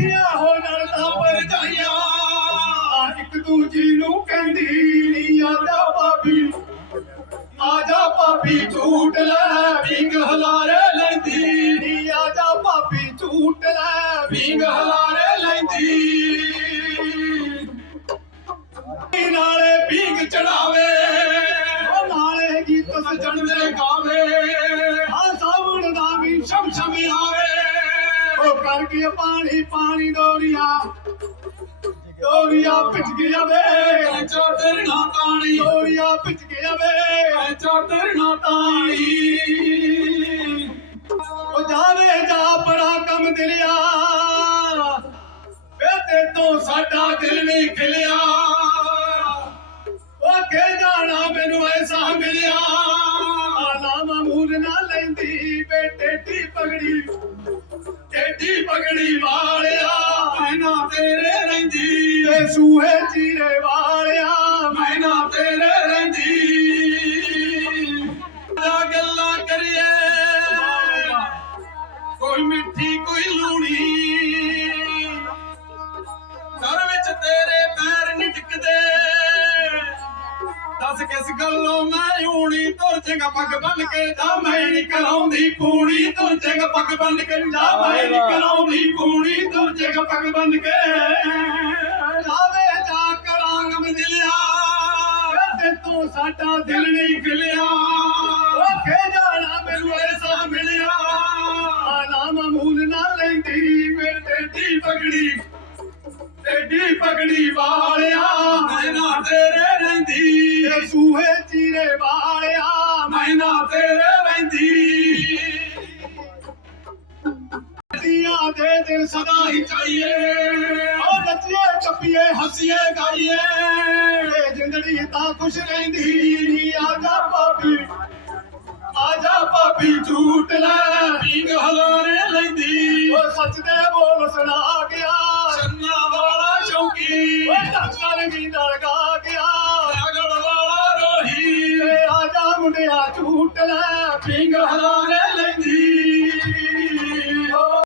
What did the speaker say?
ਇਕੱਠੀਆਂ ਹੋ ਇੱਕ ਦੂਜੀ ਨੂੰ ਕਹਿੰਦੀ ਨੀ ਆਜਾ ਭਾਬੀ। ਆਜਾ ਭਾਬੀ ਝੂਟ ਲੈ ਵਿੰਗ ਹਲਾਰੇ ਲੈਂਦੀ ਆਜਾ ਭਾਬੀ ਝੂਟ ਲੈ ਵਿੰਗ ਹਲਾਰੇ ਲੈਂਦੀ। ਨਾਲੇ ਵਿੰਗ ਚੜਾਵੇ। ਨਾਲੇ ਗੀਤ ਸਜਣਦੇ ਗਾਵੇ। ਆ ਸਾਵਣ ਦਾ ਵੀ ਸ਼ਮ ਸ਼ਮ ਆਵੇ। ਉਹ ਕਰਕੇ ਪਾਣੀ ਪਾਣੀ ਡੋਰੀਆ। ਡੋਰੀਆ ਪਿੱਛ ਗਿਆ ਵੇ। ਚਾਦਰ ਨਾ ਤਾਣੀ। ਡੋਰੀਆ ਪਿੱਛ ਗਿਆ ਵੇ। ਚਾਦਰ ਨਾ ਤਾਣੀ। ਉਹ ਜਾਵੇ ਜਾ ਬੜਾ ਕੰਮ ਦਿਲਿਆ। ਵੇ ਤੇ ਤੋਂ ਸਾਡਾ ਦਿਲ ਨਹੀਂ ਖਿਲਿਆ। ਉਹ ਕੇ ਜਾਣਾ ਮੈਨੂੰ ਐਸਾ ਮਿਲਿਆ। ਤੇਰੇ ਰਹਿੰਦੀ। ਏ ਸੂਹੇ ਚੀਰੇ ਵਾਲਿਆ ਕਿਸ ਗੱਲੋਂ ਮੈਂ ਊਣੀ ਤੁਰ ਚੰਗਾ ਪੱਗ ਬੰਨ ਕੇ ਜਾ ਮੈਂ ਨੀ ਕਰਾਉਂਦੀ ਪੂਣੀ ਤੁਰ ਚੰਗਾ ਪੱਗ ਬੰਨ ਕੇ ਜਾ ਮੈਂ ਨੀ ਕਰਾਉਂਦੀ ਪੂਣੀ ਤੁਰ ਚੰਗਾ ਪੱਗ ਬੰਨ ਕੇ ਜਾਵੇ ਜਾ ਕਰਾਂਗ ਮਿਲਿਆ ਤੇ ਤੂੰ ਸਾਡਾ ਦਿਲ ਨਹੀਂ ਖਿਲਿਆ। ਓਕੇ ਜਾਣਾ ਮੈਨੂੰ ਐਸਾ ਮਿਲਿਆ। ਆਲਾ ਮਾਮੂਲ ਨਾ ਲੈਂਦੀ ਮੇਰੇ ਤੇ ਢੀ ਪਗੜੀ। ਟੇਢੀ ਪਗੜੀ ਵਾਲਿਆ। ਮੈਂ ਨਾ ਤੇਰੇ ਰਹਿੰਦੀ। ਏ ਸੂਹੇ ਚੀਰੇ ਵਾਲਿਆ। ਮੈਂ ਨਾ ਤੇਰੇ ਰਹਿੰਦੀ। ਦੀਆਂ ਦੇ ਦਿਨ ਸਦਾ ਹੀ ਚਾਹੀਏ। ਓ ਨੱਚੀਏ ਟੱਪੀਏ ਹੱਸੀਏ ਗਾਈਏ। ਜ਼ਿੰਦਗੀ ਤਾਂ ਖੁਸ਼ ਰਹਿੰਦੀ। ਆਜਾ ਭਾਬੀ ਆਜਾ ਭਾਬੀ ਝੂਟ ਲੈ। ਰੀਂਗ ਹਲਾਰੇ ਲੈਂਦੀ। ਓ ਸੱਚ ਦੇ ਬੋਲ ਸੁਣਾ। ਢਾਕਰ ਵੀ ਗਿਆ। ਅਗਲ ਵਾਲਾ ਰੋਹੀ ਆਜਾ ਮੁੰਡਿਆ ਝੂਟ ਲੈ। ਰੀਂਗ ਹਲਾਰੇ ਲੈਂਦੀ।